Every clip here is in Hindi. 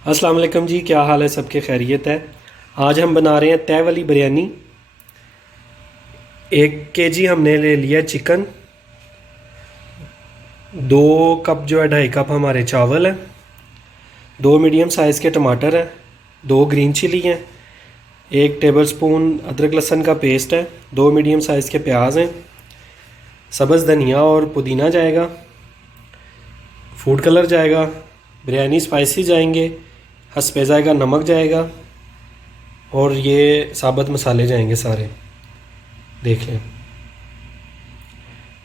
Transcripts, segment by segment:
अस्सलाम वालेकुम जी, क्या हाल है? सबके खैरियत है। आज हम बना रहे हैं तय वाली बिरयानी। 1 kg हमने ले लिया चिकन। 2 कप जो है 2.5 कप हमारे चावल हैं। 2 मीडियम साइज़ के टमाटर हैं। 2 ग्रीन चिली हैं। 1 टेबल स्पून अदरक लहसुन का पेस्ट है। 2 मीडियम साइज़ के प्याज हैं। सब्ज़ धनिया और पुदीना जाएगा। फूड कलर जाएगा। बिरयानी स्पाइसी जाएंगे। हस्बे जाएगा नमक जाएगा। और ये साबुत मसाले जाएंगे सारे। देख लें।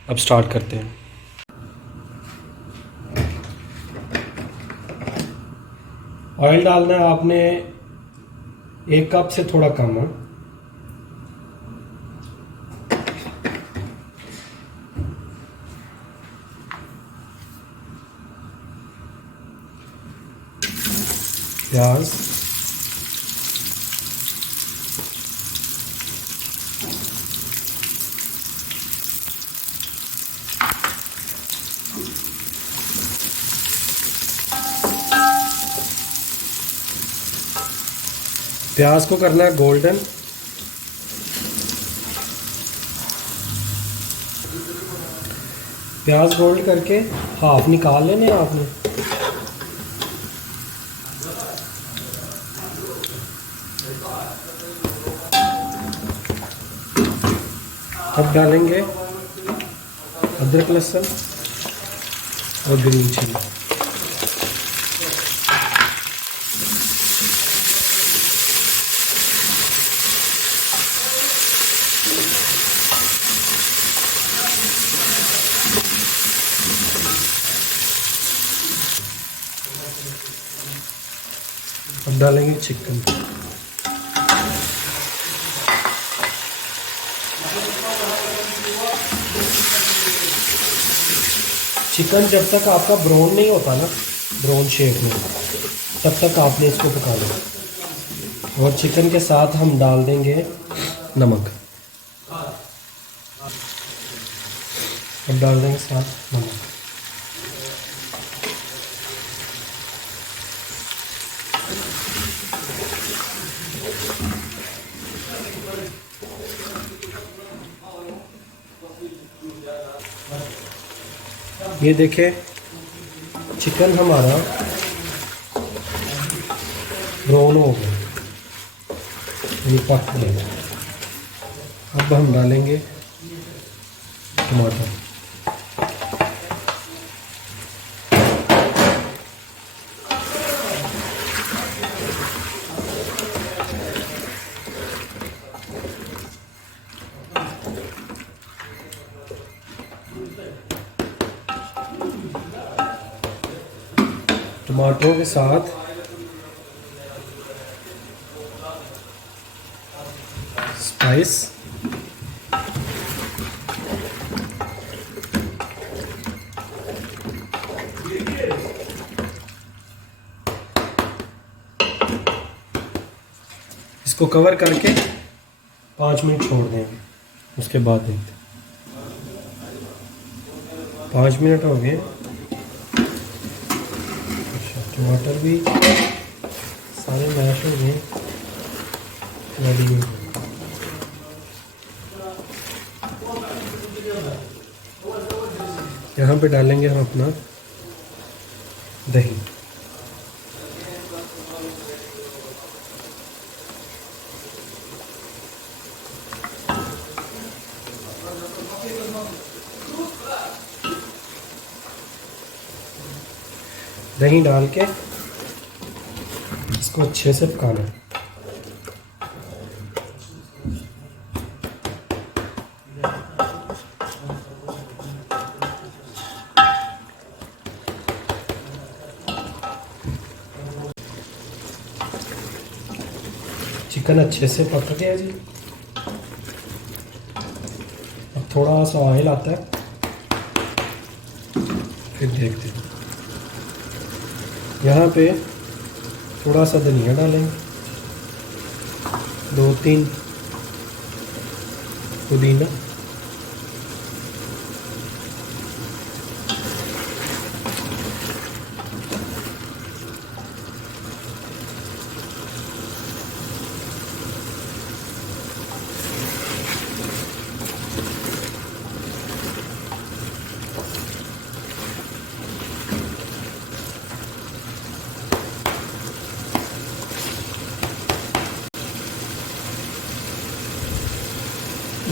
अब स्टार्ट करते हैं। ऑयल डालना है आपने 1 कप से थोड़ा कम है। प्याज, प्याज को करना है गोल्डन। प्याज गोल्ड करके हाफ निकाल लेने आपने। अब डालेंगे अदरक लहसुन और ग्रीन चिली। अब डालेंगे चिकन। चिकन जब तक आपका ब्राउन नहीं होता ना, ब्राउन शेप में, तब तक आपने इसको पकाना। और चिकन के साथ हम डाल देंगे नमक। अब डाल देंगे साथ नमक। ये देखें, चिकन हमारा ब्राउन हो गया, यानी पक गया। अब हम डालेंगे टमाटर। टमाटरों के साथ स्पाइस, इसको कवर करके 5 मिनट छोड़ देंगे। उसके बाद देखते हैं। 5 मिनट हो गए। टमाटर भी सारे मैश हो गए, रेडी हो गए। यहाँ पे डालेंगे हम अपना दही। दही डाल के इसको अच्छे से पकाना है। चिकन अच्छे से पक गया जी। अब थोड़ा सा ऑयल आता है, फिर देखते हैं। यहाँ पे थोड़ा सा धनिया डालेंगे, 2-3 पुदीना,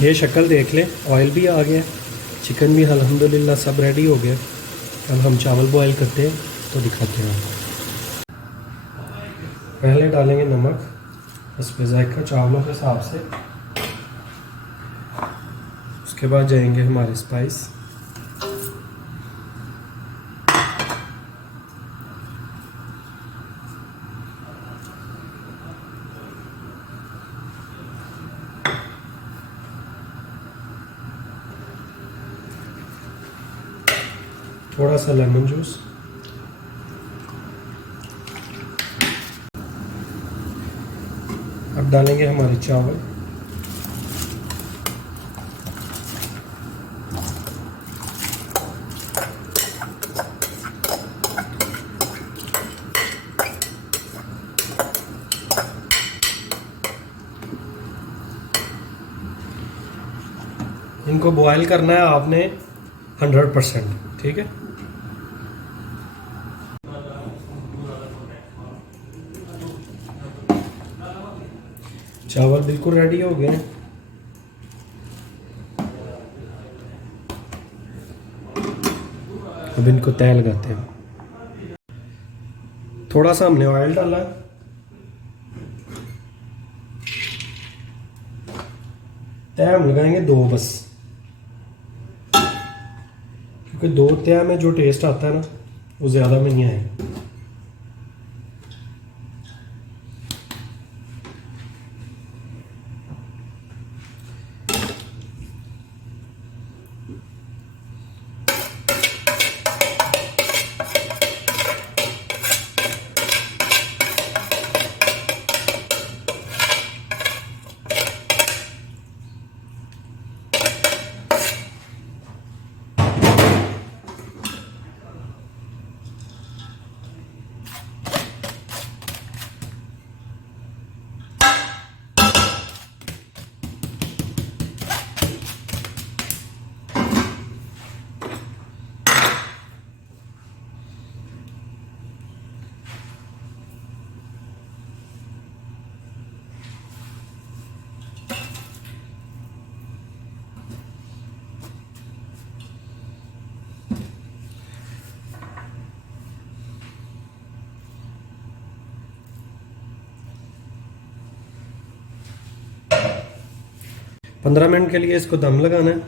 ये शक्ल देख लें, ऑयल भी आ गया, चिकन भी अल्हम्दुलिल्लाह सब रेडी हो गया। अब हम चावल बॉयल करते हैं तो दिखाते हैं आपको। पहले डालेंगे नमक, इस पे जायका चावलों के हिसाब से। उसके बाद जाएंगे हमारे स्पाइस। थोड़ा सा लेमन जूस, अब डालेंगे हमारे चावल। इनको बॉयल करना है आपने 100%, ठीक है। चावल बिल्कुल रेडी हो गए हैं। अब इनको तय लगाते हैं। थोड़ा सा हमने ऑयल डाला, तय हम लगाएंगे 2 बस, क्योंकि 2 तय में जो टेस्ट आता है ना वो ज़्यादा में नहीं आएगा। पंद्रह मिनट के लिए इसको दम लगाना है,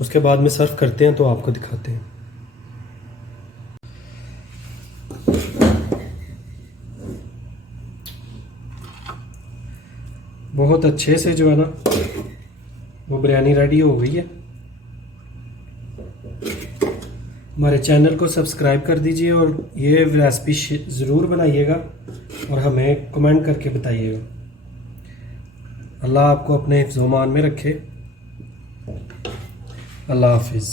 उसके बाद में सर्व करते हैं तो आपको दिखाते हैं। बहुत अच्छे से जो है ना वो बिरयानी रेडी हो गई है। हमारे चैनल को सब्सक्राइब कर दीजिए और ये रेसिपी ज़रूर बनाइएगा और हमें कमेंट करके बताइएगा। अल्लाह आपको अपने हिफ्ज़-ओ-मान में रखे। अल्लाह हाफिज़।